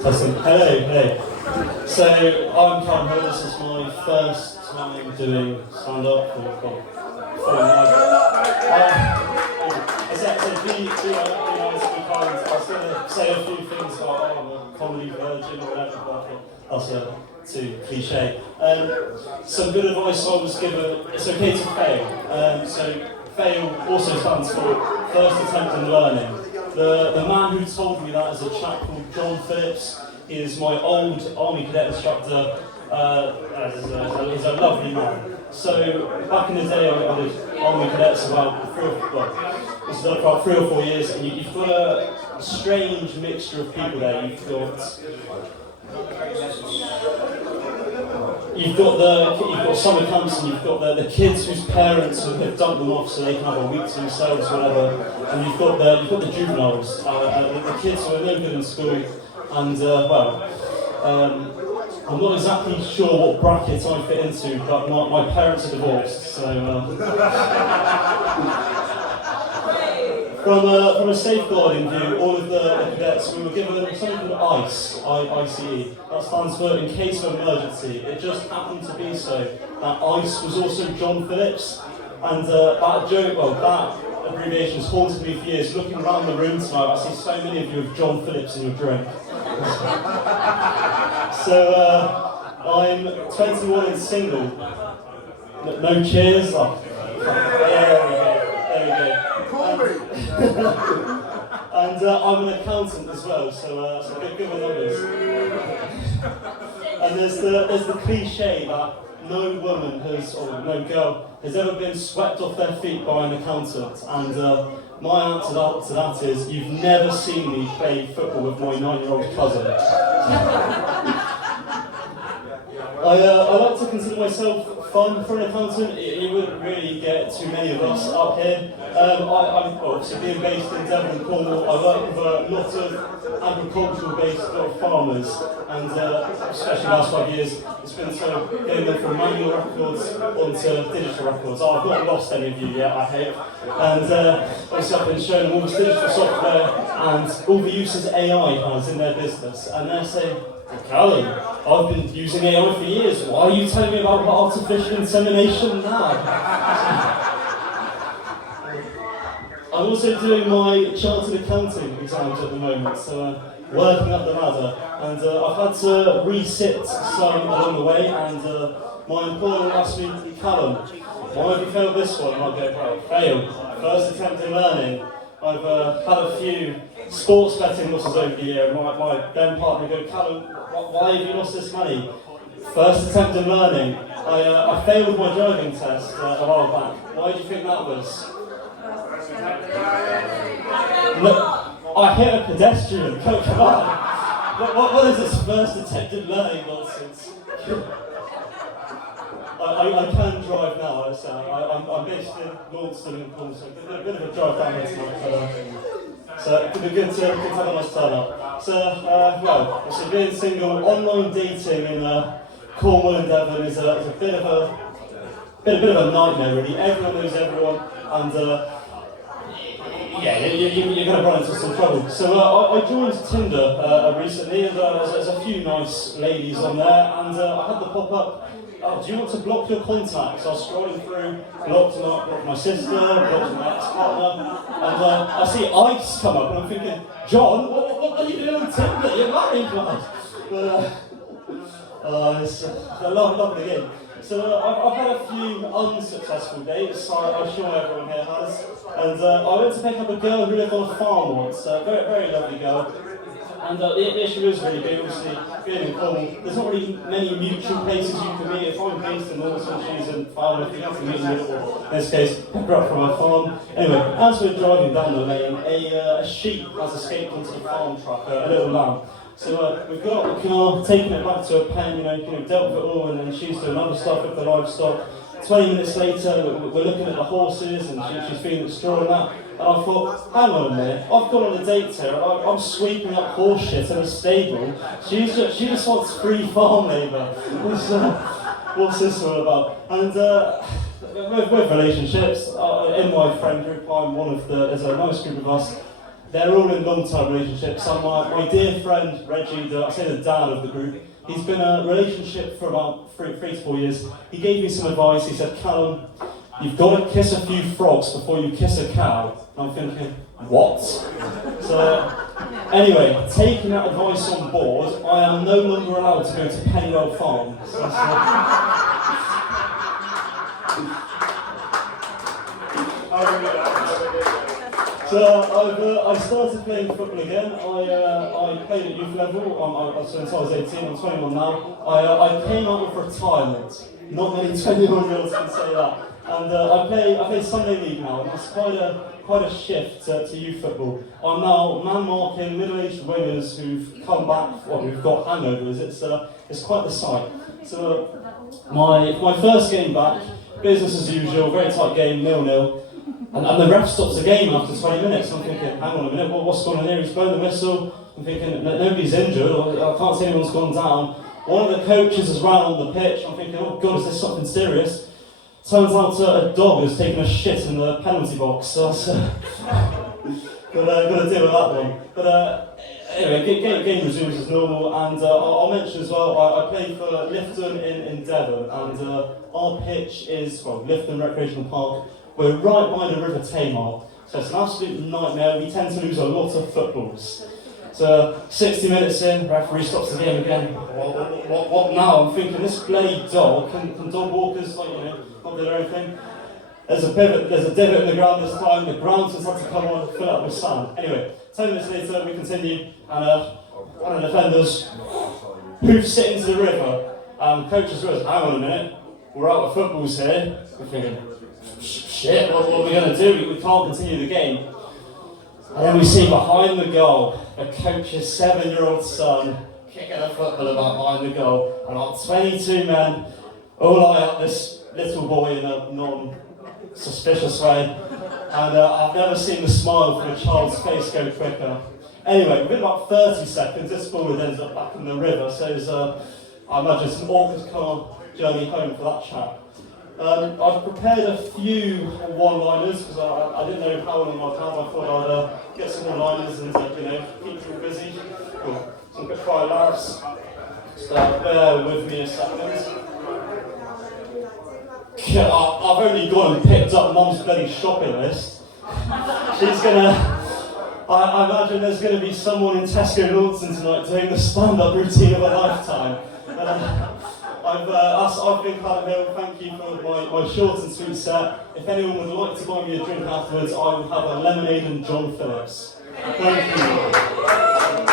Testing. Hello. So I'm Cam Hill. This is my first time doing stand-up for I was going to say a few things about I'm a comedy virgin or whatever, but that's too cliche. Some good advice I was given: it's okay to fail. So fail also stands for first attempt in learning. The man who told me that is a chap called John Phillips. He is my old Army Cadet instructor. He's a lovely man. So back in the day, I did Army Cadets about 3 or 4 years, and you've got a strange mixture of people there. You've got summer camps, and you've got the kids whose parents have dumped them off so they can have a week to themselves, or whatever. And you've got the juveniles, the kids who are no good in school. And I'm not exactly sure what bracket I fit into, but my parents are divorced, so from a safeguarding view, all of the cadets, we were given something called ICE, I-I-C-E. That stands for in case of emergency. It just happened to be so that ICE was also John Phillips, and that abbreviation has haunted me for years. Looking around the room tonight, I see so many of you with John Phillips in your drink. So I'm 21 and single. No cheers. Oh, there we go. Call me. And I'm an accountant as well, so good with numbers. And there's the cliche that no woman or no girl has ever been swept off their feet by an accountant. And my answer to that is, you've never seen me play football with my 9-year-old cousin. I like to consider myself fun for an accountant. You wouldn't really get too many of us up here. I'm obviously being based in Devon and Cornwall. I work with a lot of agricultural-based farmers, and especially the last 5 years, it's been getting them from manual records onto digital records. I've not lost any of you yet, I hope. And obviously I've been showing them all this digital software and all the uses AI has in their business, and they're saying, Callum, I've been using AI for years. Why are you telling me about artificial insemination now? I'm also doing my chartered accounting exams at the moment, so working up the ladder. And I've had to resit some along the way, and my employer asked me, Callum, why have you failed this one? And I'll go, well, failed. First attempt in learning. I've had a few sports betting losses over the year, and my then partner go, Callum, why have you lost this money? First attempt in learning. I failed my driving test a while back. Why do you think that was? Look, I hit a pedestrian. Come on. What is this first attempt in learning nonsense? I can drive now, so I'm based in Launceston and Cornwall, so a bit of a drive down here tonight. So it could be good to have a nice turn up. So, so being single, online dating in Cornwall and Devon is a bit of a nightmare, really. Everyone knows everyone, and you're going to run into some trouble. So I joined Tinder recently, and there's a few nice ladies on there, and I had the pop-up, do you want to block your contacts? I was scrolling through, blocked my sister, blocked my ex-partner, and I see ICE come up, and I'm thinking, John, what are you doing on Tinder? You're married, lad. But it's a lovely game. So I've had a few unsuccessful dates, I'm sure everyone here has, and I went to pick up a girl who lived on a farm once, a very, very lovely girl. And the issue is really big, obviously, being in Cornwall, there's not really many mutual places you can meet. If I'm based in Launceston, she's in Falmouth, you have to meet in the middle, in this case, pick her up from my farm. Anyway, as we're driving down the lane, a sheep has escaped onto the farm truck, a little lamb. So we've got out the car, taken it back to a pen, dealt with it all, and then she's doing other stuff with the livestock. 20 minutes later, we're looking at the horses, and she's feeding the straw and that. And I thought, hang on a minute, I've gone on a date to her, I'm sweeping up horse shit in a stable. She just wants free farm labour. What's this all about? And with relationships, in my friend group, there's a nice group of us. they're all in long-term relationships. So my dear friend Reggie, I say the dad of the group, he's been in a relationship for about 3 to 4 years. He gave me some advice. He said, Callum, you've got to kiss a few frogs before you kiss a cow. And I'm thinking, what? So anyway, taking that advice on board, I am no longer allowed to go to Pennywell Farm. So I started playing football again. I played at youth level. Since I was 18, I'm 21 now. I came out of retirement. Not many 21-year-olds can say that. And I play Sunday league now, and that's quite a shift to youth football. I'm now man-marking middle-aged wingers who've come back, or who've got hangovers. It's quite the sight. So my first game back, business as usual, very tight game, 0-0. And the ref stops the game after 20 minutes. I'm thinking, hang on a minute, what's going on here? He's blown the whistle. I'm thinking, nobody's injured, or I can't see anyone's gone down. One of the coaches has ran on the pitch. I'm thinking, oh God, is this something serious? Turns out a dog has taken a shit in the penalty box, so that's got to deal with that one. But anyway, game resumes as normal, and I'll mention as well, I play for Lifton in Devon, and our pitch is, Lifton Recreational Park. We're right by the River Tamar, so it's an absolute nightmare. We tend to lose a lot of footballs. So 60 minutes in, referee stops the game again. What now? I'm thinking, this bloody dog, can dog walkers, not do their own thing? There's a divot in the ground this time. The ground just had to come on and fill up with sand. Anyway, 10 minutes later, we continue, and one of the defenders hoofs it into the river. Coach has realised, hang on a minute, we're out of footballs here. We're thinking, shit, what are we going to do? We can't continue the game. And then we see behind the goal, the coach's 7-year-old son kicking a football about behind the goal. And about 22 men all eye up this little boy in a non-suspicious way. And I've never seen the smile from a child's face go quicker. Anyway, within about 30 seconds, this ball had ended up back in the river. So it was, I imagine, some awkward car journey home for that chap. I've prepared a few one-liners because I didn't know how long I'd have. I thought I'd get some one-liners and keep you busy. Cool. Some quick fire laughs. So bear with me a second. I've only gone and picked up Mum's bloody shopping list. She's gonna. I imagine there's going to be someone in Tesco Lawson tonight doing the stand-up routine of a lifetime. I've been Callum Hill. Thank you for my short and sweet set. If anyone would like to buy me a drink afterwards, I will have a lemonade and John Phillips. Thank you.